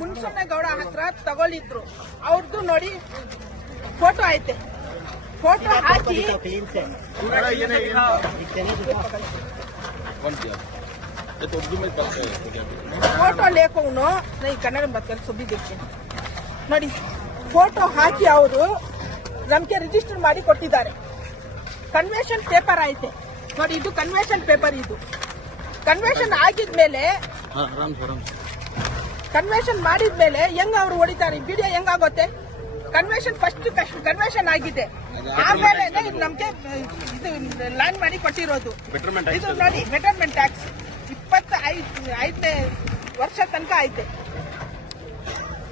ಮುನ್ಸೂನಗೌಡ ಹತ್ರ ತಗೊಳ್ಳಿದ್ರು ಅವ್ರದ್ದು ನೋಡಿ ಫೋಟೋ ಐತೆ फोटो हाकि फोटो लेको नहीं कन्नड़ बात सुबी देखते ನೋಡಿ ಫೋಟೋ ಹಾಕಿ ಅವರು ನಮಗೆ ರಿಜಿಸ್ಟರ್ ಮಾಡಿ ಕೊಟ್ಟಿದ್ದಾರೆ ಕನ್ವೆನ್ಷನ್ ಪೇಪರ್ ಐತೆ ನೋಡಿ ಇದು ಕನ್ವೆನ್ಷನ್ ಪೇಪರ್ ಇದು ಕನ್ವೆನ್ಷನ್ ಆಗಿದ್ಮೇಲೆ ಕನ್ವೆನ್ಷನ್ ಮಾಡಿದ್ಮೇಲೆ ಹೆಂಗ್ ಅವರು ಹೊಡಿತಾರೆ ವಿಡಿಯೋ ಹೆಂಗಾಗುತ್ತೆ ಕನ್ವೆನ್ಷನ್ ಫಸ್ಟ್ ಕನ್ವೆನ್ಷನ್ ಆಗಿದೆ ಆಮೇಲೆ ನಮ್ಗೆ ಇದು ಲ್ಯಾಂಡ್ ಮಾಡಿ ಕೊಟ್ಟಿರೋದು ಇದು ನೋಡಿ ಬೆಟರ್ಮೆಂಟ್ ಟ್ಯಾಕ್ಸ್ 25ನೇ ವರ್ಷ ತನಕ ಐತೆ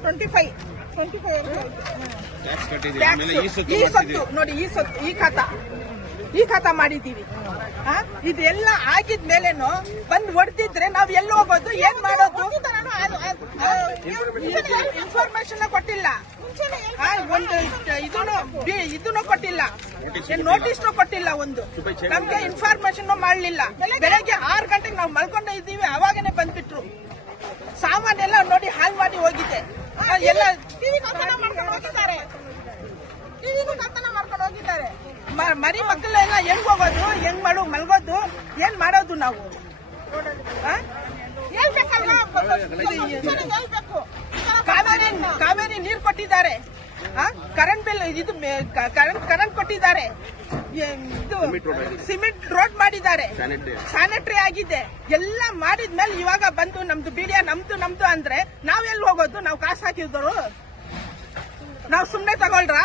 25 ಈ ಸತ್ತು ನೋಡಿ ಈ ಖಾತಾ ಮಾಡಿದೀವಿ ಇದೆಲ್ಲ ಆಗಿದ್ಮೇಲೆನು ಬಂದು ಹೊಡೆದಿದ್ರೆ ನಾವ್ ಎಲ್ಲಿ ಹೋಗೋದು ಏನ್ ಮಾಡೋದು ಇನ್ಫಾರ್ಮೇಶನ್ ಕೊಟ್ಟಿಲ್ಲ ಒಂದು ಇದನ್ನು ಕೊಟ್ಟಿಲ್ಲ ನೋಟಿಸ್ ಕೊಟ್ಟಿಲ್ಲ ಒಂದು ನಮ್ಗೆ ಇನ್ಫಾರ್ಮೇಶನ್ ಮಾಡಲಿಲ್ಲ ಬೆಳಗ್ಗೆ 6 ಗಂಟೆಗೆ ನಾವು ಮಲ್ಕೊಂಡ ಇದ್ದೀವಿ ಅವಾಗನೇ ಬಂದ್ಬಿಟ್ರು ಸಾಮಾನೆಲ್ಲ ನೋಡಿ ಹಾಳು ಮಾಡಿ ಹೋಗಿದೆ ಎಲ್ಲ ಟಿವಿ ಕಳ್ತನ ಮಾಡ್ಕೊಂಡು ಹೋಗಿದ್ದಾರೆ ಮರಿ ಮಕ್ಕಳೆಲ್ಲ ಹೆಂಗ್ ಹೋಗೋದು ಹೆಂಗ್ ಮಲ್ಗೋದು ಏನ್ ಮಾಡೋದು ನಾವು ಕಾವೇರಿ ನೀರು ಕೊಟ್ಟಿದ್ದಾರೆ ಕರೆಂಟ್ ಬಿಲ್ ಇದು ಕರೆಂಟ್ ಕೊಟ್ಟಿದ್ದಾರೆ ಇದು ಸಿಮೆಂಟ್ ರೋಡ್ ಮಾಡಿದ್ದಾರೆ ಸ್ಯಾನಿಟರಿ ಆಗಿದೆ ಎಲ್ಲ ಮಾಡಿದ್ಮೇಲೆ ಇವಾಗ ಬಂದು ನಮ್ದು ಬಿಡಿಯ ನಮ್ದು ಅಂದ್ರೆ ನಾವೆಲ್ಲಿ ಹೋಗೋದು ನಾವು ಕಾಸು ಹಾಕಿದ್ರು ನಾವು ಸುಮ್ನೆ ತಗೊಳ್ರ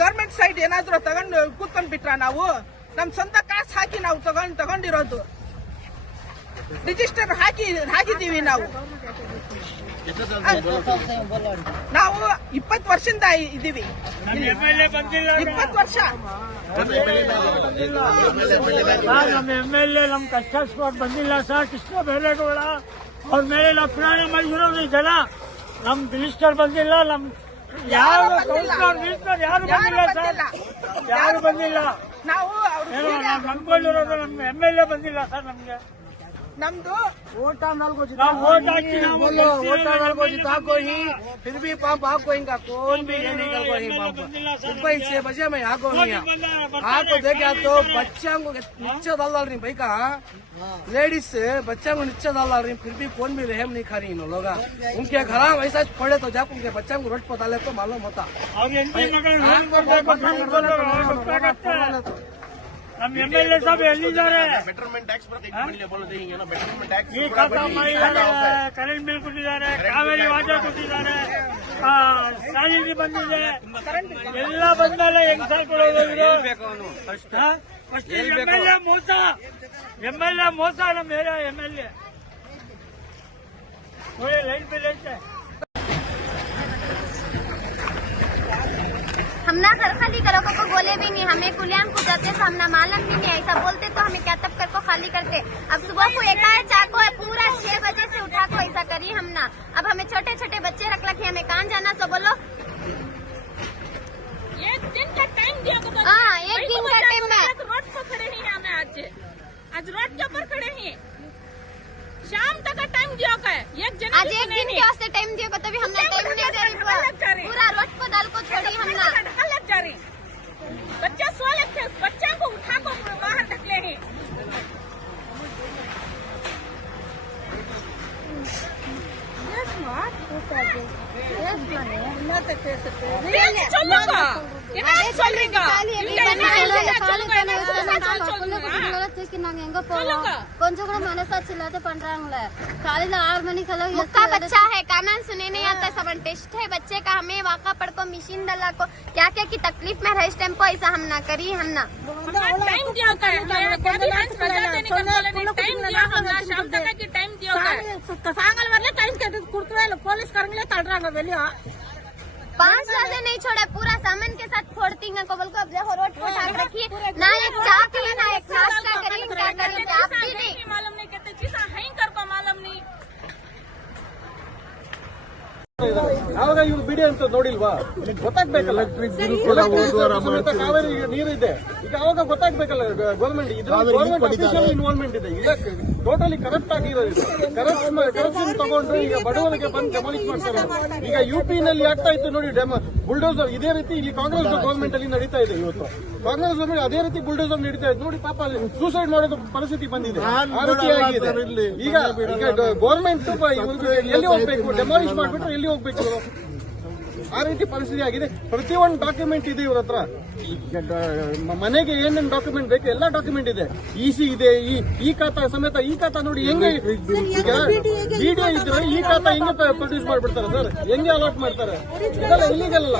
ಗವರ್ಮೆಂಟ್ ಸೈಡ್ ಏನಾದ್ರು ತಗೊಂಡು ಕೂತ್ಕೊಂಡ್ ಬಿಟ್ರ ನಾವು ನಮ್ ಸ್ವಂತ ಕಾಸು ಹಾಕಿ ನಾವು ತಗೊಂಡಿರೋದು ರಿಜಿಸ್ಟರ್ ಹಾಕಿದೀವಿ ನಾವು 20 ವರ್ಷದಿಂದ ಇದೀವಿ 20 ವರ್ಷ ನಮ್ಮ MLA ನಮ್ ಕಷ್ಟ ಬಂದಿಲ್ಲ ಸರ್ ಕೃಷ್ಣ ಬೈರೇಗೌಡ ಅವ್ರ ಮೇಲೆ ನಾವು ಪ್ರಾಣ ಮಾಡಿರೋದು ಜನ ನಮ್ ಮಿನಿಸ್ಟರ್ ಬಂದಿಲ್ಲ ನಮ್ ಯಾರು ಮಿನಿಸ್ಟರ್ ಯಾರು ಬಂದಿಲ್ಲ ಸರ್ ಯಾರು ಬಂದಿಲ್ಲ ನಾವು ನಂಬ್ಕೊಂಡಿರೋದು ನಮ್ MLA ಬಂದಿಲ್ಲ ಸರ್ ನಮ್ಗೆ नमदो वोटा नल को जिता बोलो वोटा नल को जिता कोई फिर भी पंप आपको इनका कौन भी ये नहीं कर कोई पंप सुबह 6 बजे में आको नहीं आको देखा तो बच्चा को नीचे डाल रही भाई का लेडीज बच्चा को नीचे डाल रही फिर भी कौन भी रहम नहीं खा रही इन लोग उनके घर वैसा पड़े तो जब उनके बच्चा को रोड पता ले तो मालूम होता ನಮ್ಮ MLA ಸಾಹೇಬ್ ಎಲ್ಲಿದ್ದಾರೆ ಬೆಟರ್ಮೆಂಟ್ ಟ್ಯಾಕ್ಸ್ ಬೆಟರ್ಮೆಂಟ್ ಟ್ಯಾಕ್ಸ್ ಈ ಖಾತಾ ಮಾಡಿದ್ದಾರೆ ಕರೆಂಟ್ ಬಿಲ್ ಕೊಟ್ಟಿದ್ದಾರೆ ಕಾವೇರಿ ವಾಟರ್ ಕೊಟ್ಟಿದ್ದಾರೆ ಸ್ಯಾನಿಟರಿ ಬಂದಿದೆ ಎಲ್ಲ ಬಂದ್ಮೇಲೆ ಹೆಂಗ್ ಸರ್ ಕೊಡೋದು MLA ಮೋಸ ನಮ್ಮ ಏರಿಯಾ MLA ಲೈನ್ ಬಿಲ್ ಐತೆ हम ना घर खाली करो को बोले भी नहीं हमें कुलियान को जाते तो हम ना मालूम भी नहीं ऐसा बोलते तो हमें क्या तब कर को खाली करते अब सुबह को एकाएक चाको पूरा 6 बजे से उठा को ऐसा करी हम ना अब हमें छोटे छोटे बच्चे रख रखे हमें कहाँ जाना तो बोलो एक दिन का टाइम दिया हाँ एक दिन का टाइम में रोड पर खड़े हैं हमें आज रोड के ऊपर खड़े हैं शाम तक का टाइम दिया है एक दिन आज एक दिन के वास्ते टाइम दिया तभी हमने टाइम नहीं दे रही पूरा रोड को डाल को छोड़ी हमने अलग जा रही बच्चा सोए थे बच्चा को उठा को बाहर ढकले हैं கொஞ்சம் கூட மனசாட்சி இல்லாத பண்றாங்களே காலையில 6 மணிக்கு मुक्का बच्चा है कानून सुने नहीं आता सब टेस्ट है बच्चे का हमें वाका पढ़ को मशीन डला को क्या क्या की तकलीफ में रहे टाइम को ऐसा हम ना करी हम ना टाइम दिया शाम तक की टाइम दिया सांगल वाले टाइम के कुड़कुड़े पुलिस करेंगे तड़रांगे वेलियो 5 बजे नहीं छोड़े पूरा सामान के साथ फोड़ती हैं को बोल को अब देखो रोड को ढाक रखी ना एक चाय पी ना एक नाश्ता करी क्या करी आप भी नहीं मालूम नहीं कहते चीज़ है कर को मालूम नहीं ಯಾವಾಗ ಇವ್ರು ಬಿಡಿ ಅಂತ ನೋಡಿಲ್ವಾ? ಗೊತ್ತಾಗ್ಬೇಕಲ್ಲ. ಸಮೇತ ಕಾವೇರಿ ನೀರಿದೆ, ಈಗ ಅವಾಗ ಗೊತ್ತಾಗ್ಬೇಕಲ್ಲ ಗೌರ್ಮೆಂಟ್ ಇನ್ವಾಲ್ವ್ಮೆಂಟ್ ಇದೆ. ಈಗ ಟೋಟಲಿ ಕರಪ್ಟ್ ಆಗಿರೋದು, ಕರಪ್ಷನ್ ತಗೊಂಡು ಈಗ ಬಡವರಿಗೆ ಬಂದು ಡೆಮಾಲಿಷ್ ಮಾಡ್ತಾರೆ. ಈಗ UP ನಲ್ಲಿ ಆಗ್ತಾ ಇತ್ತು ನೋಡಿ ಬುಲ್ಡೋಸರ್. ಇದೇ ರೀತಿ ಇಲ್ಲಿ ಕಾಂಗ್ರೆಸ್ ಗೌರ್ಮೆಂಟ್ ಅಲ್ಲಿ ನಡೀತಾ ಇದೆ. ಇವತ್ತು ಕಾಂಗ್ರೆಸ್ ಗೌರ್ಮೆಂಟ್ ಅದೇ ರೀತಿ ಬುಲ್ಡೋಸರ್ ನಡೀತಾ ಇದೆ ನೋಡಿ. ಪಾಪ ಸೂಸೈಡ್ ಮಾಡೋದು ಪರಿಸ್ಥಿತಿ ಬಂದಿದೆ. ಆ ರೀತಿ ಆಗಿದೆ. ಈಗ ಗೌರ್ಮೆಂಟ್ ಎಲ್ಲಿ ಹೋಗ್ಬೇಕು? ಡೆಮಾಲಿಷ್ ಮಾಡ್ಬಿಟ್ರೆ ಎಲ್ಲಿ ಹೋಗ್ಬೇಕು? ಆ ರೀತಿ ಪರಿಸ್ಥಿತಿ ಆಗಿದೆ. ಪ್ರತಿಯೊಂದು ಡಾಕ್ಯುಮೆಂಟ್ ಇದೆ ಇವ್ರ ಹತ್ರ. ಮನೆಗೆ ಏನೇನು ಡಾಕ್ಯುಮೆಂಟ್ ಬೇಕು ಎಲ್ಲ ಡಾಕ್ಯುಮೆಂಟ್ ಇದೆ. EC ಇದೆ, ಈ ಖಾತಾ ಸಮೇತ. ಈ ಖಾತಾ ನೋಡಿ ಹೆಂಗೆ ಈಗ BDA ಇದ್ರೆ ಈ ಖಾತಾ ಹೆಂಗೆ ಪ್ರೊಡ್ಯೂಸ್ ಮಾಡ್ಬಿಡ್ತಾರೆ ಸರ್? ಹೆಂಗೆ ಅಲಾಟ್ ಮಾಡ್ತಾರೆ? ಇದೆಲ್ಲ ಇಲ್ಲಿಗಲ್ಲ.